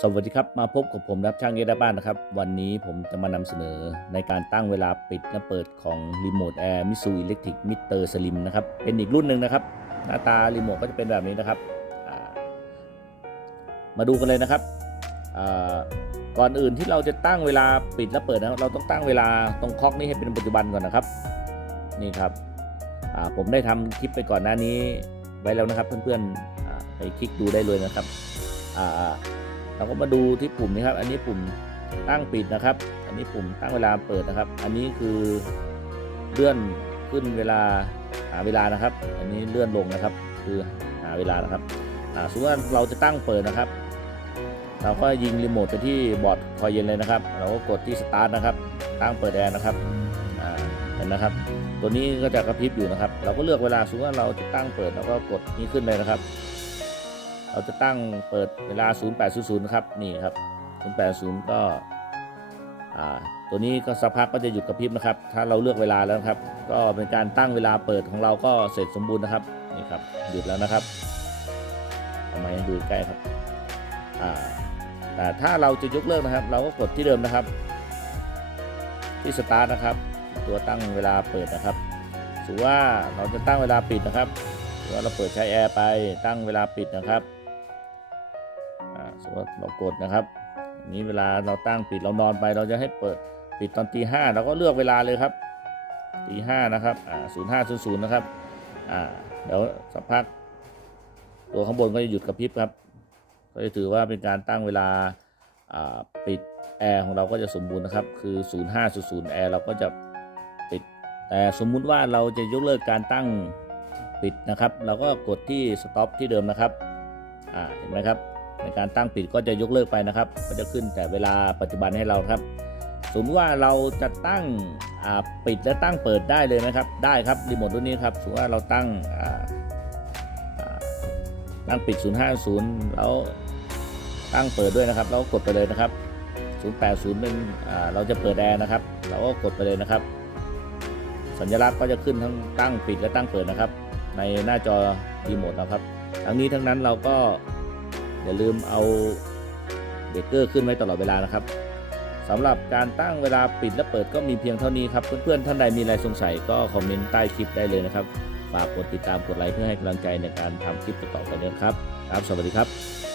สวัสดีครับ มาพบกับผมรับช่างเอดาบ้านนะครับ วันนี้ผมจะมานำเสนอในการตั้งเวลาปิดและเปิดของรีโมทแอร์มิสูอิเล็กทริกมิเตอร์สลิมนะครับ เป็นอีกรุ่นหนึ่งนะครับ หน้าตารีโมทก็จะเป็นแบบนี้นะครับ มาดูกันเลยนะครับ ก่อนอื่นที่เราจะตั้งเวลาปิดและเปิดนะเราต้องตั้งเวลาตรงค็อกนี้ให้เป็นปัจจุบันก่อนนะครับ นี่ครับผมได้ทำคลิปไปก่อนหน้านี้ไว้แล้วนะครับ เพื่อนๆไปคลิกดูได้เลยนะครับ เราก็มาดูที่ปุ่มนี้ครับ อันนี้ปุ่มตั้งปิดนะครับ อันนี้ปุ่มตั้งเวลาเปิดนะครับ อันนี้คือเลื่อนขึ้นเวลาหาเวลานะครับ อันนี้เลื่อนลงนะครับ คือหาเวลานะครับอ่าสมมติว่าเราจะตั้งเปิดนะครับ เราก็ยิงรีโมทไปที่บอร์ดคอยเย็นเลยนะครับ เราก็กดที่สตาร์ทนะครับ ตั้งเปิดแอร์นะครับเห็นนะครับ ตัวนี้ก็จะกระพริบอยู่นะครับ เราก็เลือกเวลาสมมติว่าเราจะตั้งเปิดเราก็กดนี้ขึ้นเลยนะครับ เราจะตั้งเปิดเวลา 0800นะครับนี่ครับ 080 ก็ตัวนี้ก็สักพักก็จะหยุดกระพริบนะครับ ถ้าเราเลือกเวลาแล้วครับ ก็เป็นการตั้งเวลาเปิดของเราก็เสร็จสมบูรณ์นะครับนี่ครับหยุดแล้วนะครับทำไมยังดูใกล้ครับแต่ถ้าเราจะยกเลิกนะครับ เราก็กดที่เดิมนะครับ ที่สตาร์ทนะครับ ตัวตั้งเวลาเปิดนะครับสมมุติว่าเราจะตั้งเวลาปิดนะครับว่าเราเปิดใช้แอร์ไปตั้งเวลาปิดนะครับ สมมติว่าเรากดนะครับนี้เวลาเราตั้งปิดเรานอนไป เราจะให้เปิดปิดตอนตีห้าเราก็เลือกเวลาเลยครับตีห้านะครับอ่าศูนย์ห้าศูนย์ศูนย์นะครับอ่าเดี๋ยวสักพัก ตัวข้างบนก็จะหยุดกระพริบครับ ก็จะถือว่าเป็นการตั้งเวลาอ่าปิดแอร์ของเราก็จะสมบูรณ์นะครับ คือ0500แอร์เราก็จะปิดแต่สมมุติว่าเราจะยกเลิกการตั้งปิดนะครับ เราก็กดที่ stop ที่เดิมนะครับอ่าเห็นไหมครับ ในการตั้งปิดก็จะยกเลิกไปนะครับ ก็จะขึ้นแต่เวลาปัจจุบันให้เราครับ สมมติว่าเราจะตั้งปิดและตั้งเปิดได้เลยนะครับ ได้ครับรีโมทรุ่นนี้ครับสมมติว่าเราตั้งตั้งปิด 050 แล้วตั้งเปิดด้วยนะครับเราก็กดไปเลยนะครับ 080 เป็นอ่าเราจะเปิดแอร์นะครับ เราก็กดไปเลยนะครับ สัญลักษณ์ก็จะขึ้นทั้งตั้งปิดและตั้งเปิดนะครับ ในหน้าจอรีโมทนะครับ ทั้งนี้ทั้งนั้นเราก็ อย่าลืมเอาเบรกเกอร์ขึ้นไว้ตลอดเวลานะครับสำหรับการตั้งเวลาปิดและเปิดก็มีเพียงเท่านี้ครับ เพื่อนๆ ท่านใดมีอะไรสงสัยก็คอมเมนต์ใต้คลิปได้เลยนะครับ ฝากกดติดตามกดไลค์เพื่อให้กำลังใจในการทำคลิปต่อๆไปด้วยนะครับ ครับ สวัสดีครับ